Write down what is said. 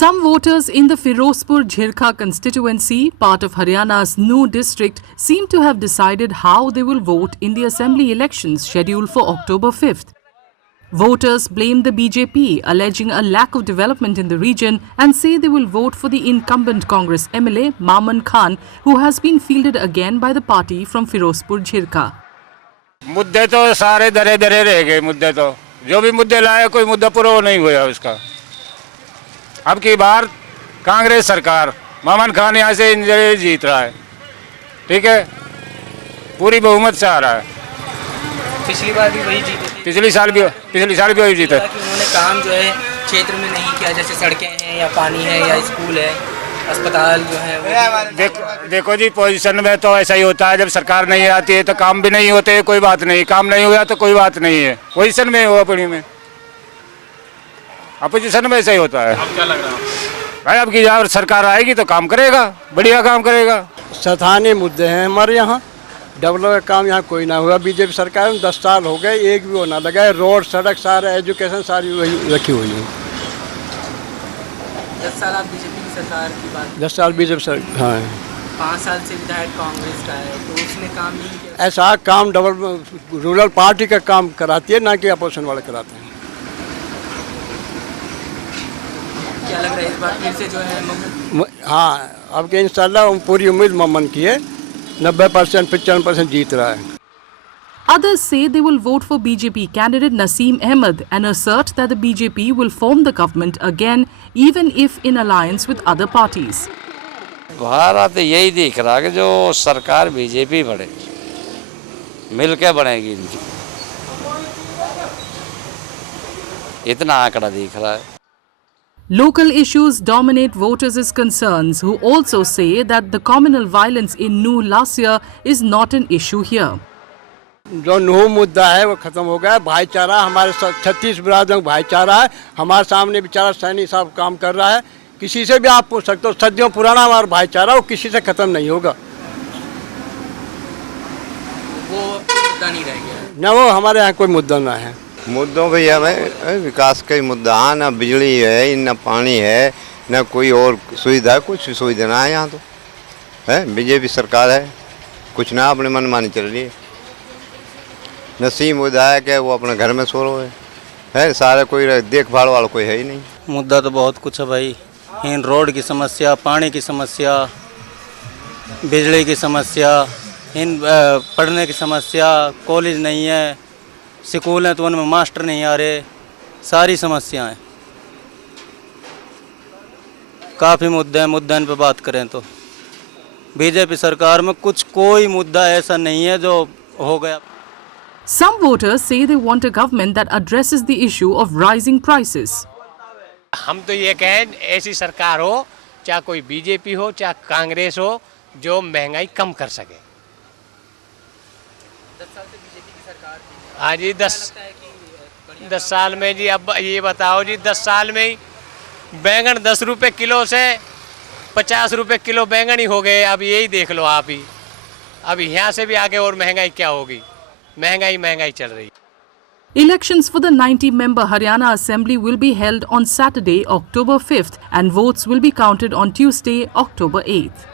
Some voters in the Firozpur Jhirkha constituency, part of Haryana's Nuh district, seem to have decided how they will vote in the assembly elections scheduled for October 5th. Voters blame the BJP, alleging a lack of development in the region, and say they will vote for the incumbent Congress MLA Maman Khan, who has been fielded again by the party from Firozpur Jhirkha. मुद्दे तो सारे दरे दरे रह गए। मुद्दे तो जो भी मुद्दे लाए कोई मुद्दा पूरा नहीं हुआ उसका। अब की बार कांग्रेस सरकार मामन खान यहाँ से जीत रहा है, ठीक है, पूरी बहुमत से आ रहा है। पिछली बार भी वही जीते थे। पिछली साल भी वही जीता। उन्होंने काम जो है क्षेत्र में नहीं किया, जैसे सड़कें हैं या पानी है या स्कूल है, अस्पताल जो है। देखो जी, पोजीशन में तो ऐसा ही होता है, जब सरकार नहीं आती है तो काम भी नहीं होते, कोई बात नहीं, काम नहीं हुआ तो कोई बात नहीं है, पोजीशन में हुआ पड़ी में, अपोजिशन में ऐसा ही होता है। अब क्या लग रहा है भाई अब की जब सरकार आएगी तो काम करेगा, बढ़िया काम करेगा। स्थानीय मुद्दे हैं हमारे यहाँ। डेवलप का काम यहाँ कोई ना हुआ। बीजेपी सरकार में 10 साल हो गए, एक भी वो ना लगा है। रोड सड़क सारे एजुकेशन सारी वही रखी हुई है। 10 साल आप बीजेपी की सरकार की बात। 10 साल बीजेपी सरकार, हाँ। 5 साल से विधायक कांग्रेस का है, तो उसने काम नहीं किया। ऐसा काम डेवलप रूरल पार्टी का काम कराती है, ना कि अपोजिशन वाले कराते हैं। क्या लग रहा है इस बार फिर से जो है हाँ, अब के इंशाल्लाह पूरी उम्मीद ममन की है। 90% 95% जीत रहा है। Others say they will vote for BJP candidate Naseem Ahmed and assert that the BJP will form the government again, even if in alliance with other parties. Bharat यही दिख रहा है कि जो सरकार बीजेपी बढ़े, मिलके बनेगी इनकी, इतना आंकड़ा दिख रहा है। Local issues dominate voters' concerns, who also say that the communal violence in Nuh last year is not an issue here. जो नूह मुद्दा है वो खत्म हो गया। भाईचारा हमारे 36 बिरादरों का भाईचारा है। हमारे सामने बेचारा सैनी साहब काम कर रहा है। किसी से भी आप पूछ सकते हो, सदियों पुराना हमारा भाईचारा, वो किसी से खत्म नहीं होगा। वो मुद्दा नहीं रह गया न वो हमारे यहाँ कोई मुद्दा ना है। मुद्दों भैया भाई विकास का ही मुद्दा है। ना बिजली है, ना पानी है, ना कोई और सुविधा है। कुछ सुविधा ना है यहाँ तो है। बीजेपी सरकार है, कुछ ना अपने मनमानी चल रही है। नसीम मुद्दा है कि वो अपने घर में सो रहे है, सारे कोई देखभाल वाला कोई है ही नहीं। मुद्दा तो बहुत कुछ है भाई। इन रोड की समस्या, पानी की समस्या, बिजली की समस्या, इन पढ़ने की समस्या, कॉलेज नहीं है, स्कूल हैं तो उनमें मास्टर नहीं आ रहे, सारी समस्याएं, काफ़ी मुद्दे हैं। मुद्दे पे बात करें तो बीजेपी सरकार में कोई मुद्दा ऐसा नहीं है जो हो गया। Some voters say they want a government that addresses the issue of rising prices. हम तो ये कहें ऐसी सरकार हो, चाहे कोई बीजेपी हो चाहे कांग्रेस हो, जो महंगाई कम कर सके। 10 साल से बीजेपी की सरकार थी। हाँ जी, 10 साल में जी, अब ये बताओ जी, 10 साल में ही बैंगन 10 रुपये किलो से 50 रुपये किलो बैंगन ही हो गए। अब यही देख लो आप ही, अब यहाँ से भी आगे और महंगाई क्या होगी। महंगाई चल रही। Elections for the 90-member Haryana Assembly will be held on Saturday, October 5th, and votes will be counted on Tuesday, October 8th.